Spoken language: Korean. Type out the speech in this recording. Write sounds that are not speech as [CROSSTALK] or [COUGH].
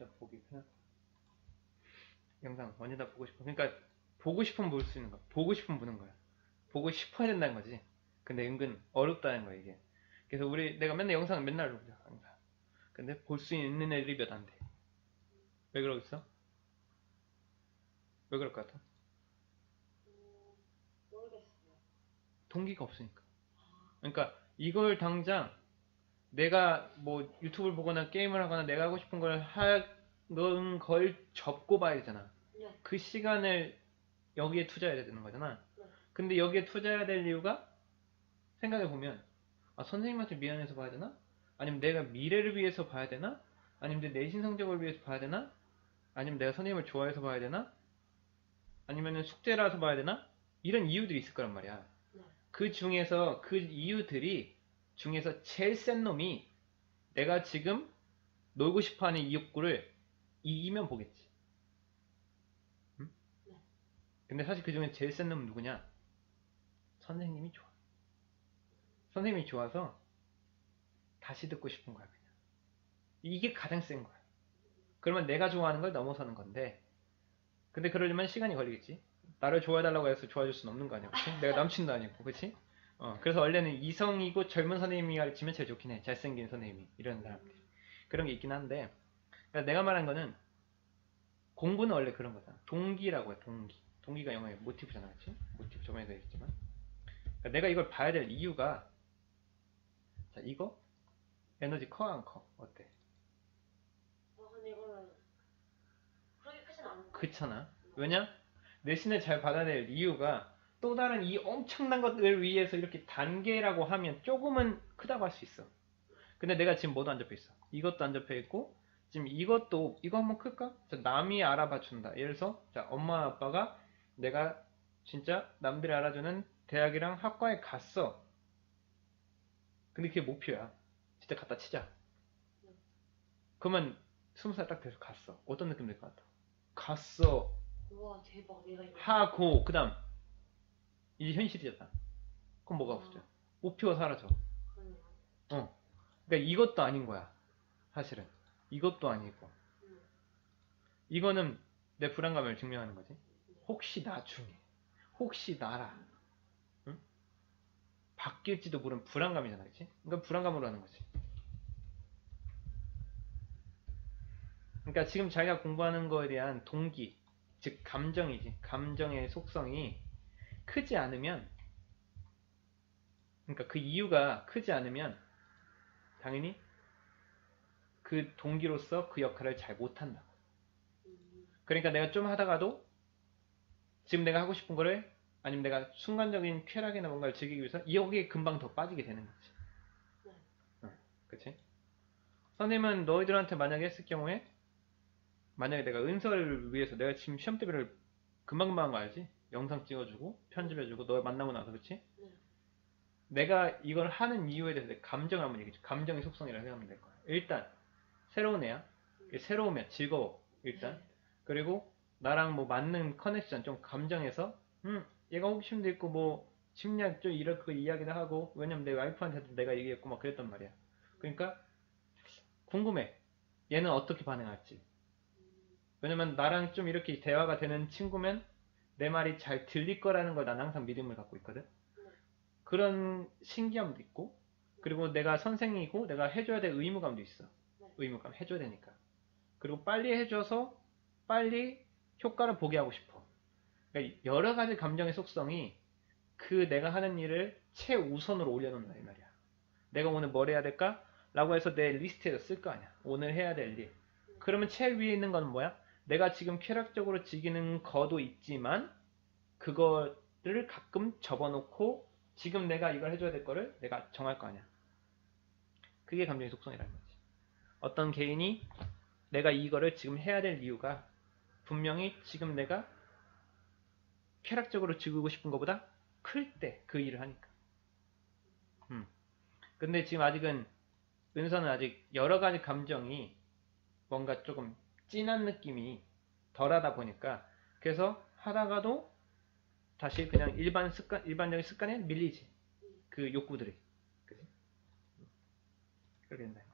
치자 보기 그냥 영상 완전 다 보고 싶어 그러니까 보고 싶으면 볼 수 있는 거야 보고 싶으면 보는 거야 보고 싶어야 된다는 거지 근데 은근 어렵다는 거야 이게 그래서 우리 내가 맨날 영상을 맨날 보자 항상 근데 볼 수 있는 애들이 몇 안 돼 왜 그러겠어? 왜 그럴 것 같아? 음, 모르겠어요. 동기가 없으니까. 그러니까 이걸 당장 내가 뭐 유튜브를 보거나 게임을 하거나 내가 하고 싶은 걸 하는 걸 접고 봐야 되잖아. 네. 그 시간을 여기에 투자해야 되는 거잖아. 네. 근데 여기에 투자해야 될 이유가 생각해 보면 아 선생님한테 미안해서 봐야 되나? 아니면 내가 미래를 위해서 봐야 되나? 아니면 내 내신 성적을 위해서 봐야 되나? 아니면 내가 선생님을 좋아해서 봐야 되나? 아니면 숙제라서 봐야 되나? 이런 이유들이 있을 거란 말이야. 네. 그 중에서 그 이유들이 중에서 제일 센 놈이 내가 지금 놀고 싶어 하는 이 욕구를 이기면 보겠지. 응? 네. 근데 사실 그 중에 제일 센 놈은 누구냐? 선생님이 좋아. 선생님이 좋아서 다시 듣고 싶은 거야, 그냥. 이게 가장 센 거야. 그러면 내가 좋아하는 걸 넘어서는 건데, 근데 그러려면 시간이 걸리겠지. 나를 좋아해달라고 해서 좋아줄 수는 없는 거 아니야. 그치? 내가 [LAUGHS] 남친도 아니고, 그치? 어, 그래서 원래는 이성이고 젊은 선생님이 가르치면 제일 좋긴 해. 잘생긴 선생님이. 이런 사람들. 그런 게 있긴 한데, 그러니까 내가 말한 거는, 공부는 원래 그런 거잖아. 동기라고 해, 동기. 동기가 영어의 모티브잖아, 그치? 모티브 저번에도 얘기했지만. 그러니까 내가 이걸 봐야 될 이유가, 자, 이거? 에너지 커, 안 커? 어때? 아, 근데 이거는 그렇게 크진 않은데. 그렇잖아. 왜냐? 내신을 잘 받아낼 이유가 또 다른 이 엄청난 것을 위해서 이렇게 단계라고 하면 조금은 크다고 할 수 있어. 근데 내가 지금 뭐도 안 접혀 있어. 이것도 안 접혀 있고 지금 이것도 이거 한번 클까? 자, 남이 알아봐 준다. 예를 들어서 자, 엄마 아빠가 내가 진짜 남들이 알아주는 대학이랑 학과에 갔어. 근데 그게 목표야. 진짜 갖다 치자. 그러면 스무 살 딱 돼서 갔어. 어떤 느낌 들 것 같아? 갔어. 우와 대박 내가 이거. 하고 그다음 이제 현실이잖아. 그럼 뭐가 없죠? 목표가 사라져. 어. 그러니까 이것도 아닌 거야. 사실은 이것도 아니고 음. 이거는 내 불안감을 증명하는 거지. 혹시 나중에 혹시 나라 응? 바뀔지도 모르는 불안감이잖아, 그렇지? 그러니까 불안감으로 하는 거지. 그러니까 지금 자기가 공부하는 거에 대한 동기, 즉 감정이지. 감정의 속성이 크지 않으면 그러니까 그 이유가 크지 않으면 당연히 그 동기로서 그 역할을 잘 못한다. 음. 그러니까 내가 좀 하다가도 지금 내가 하고 싶은 거를 아니면 내가 순간적인 쾌락이나 뭔가를 즐기기 위해서 여기에 금방 더 빠지게 되는 거지. 네. 응, 그치? 선생님은 너희들한테 만약에 했을 경우에 만약에 내가 은서를 위해서 내가 지금 시험 대비를 금방금방 한 거 알지? 영상 찍어주고 편집해주고 너 만나고 나서 그치? 네. 내가 이걸 하는 이유에 대해서 내 감정을 한번 얘기해 줘. 감정의 속성이라고 생각하면 될 거야. 일단 새로운 애야. 새로우면 즐거워. 일단. 네. 그리고 나랑 뭐 맞는 커넥션 좀 감정에서 음 얘가 호기심도 있고 뭐 심리학 좀 이렇게 이야기도 하고 왜냐면 내 와이프한테도 내가 얘기했고 막 그랬단 말이야. 그러니까 궁금해. 얘는 어떻게 반응할지. 왜냐면 나랑 좀 이렇게 대화가 되는 친구면 내 말이 잘 들릴 거라는 걸 난 항상 믿음을 갖고 있거든. 네. 그런 신기함도 있고 그리고 내가 선생이고 내가 해줘야 될 의무감도 있어. 네. 의무감 해줘야 되니까. 그리고 빨리 해줘서 빨리 효과를 보게 하고 싶어. 그러니까 여러 가지 감정의 속성이 그 내가 하는 일을 최우선으로 올려놓는다 이 말이야. 내가 오늘 뭘 해야 될까? 라고 해서 내 리스트에다 쓸거 아니야. 오늘 해야 될 일. 그러면 제일 위에 있는 건 뭐야? 내가 지금 쾌락적으로 즐기는 거도 있지만 그거를 가끔 접어놓고 지금 내가 이걸 해줘야 될 거를 내가 정할 거 아니야. 그게 감정의 속성이라는 거지. 어떤 개인이 내가 이거를 지금 해야 될 이유가 분명히 지금 내가 쾌락적으로 즐기고 싶은 것보다 클 때 그 일을 하니까. 음. 근데 지금 아직은 은서는 아직 여러 가지 감정이 뭔가 조금 진한 느낌이 덜하다 보니까 그래서 하다가도 다시 그냥 일반 습관 일반적인 습관에 밀리지. 그 욕구들이. 그지? 그렇게 된다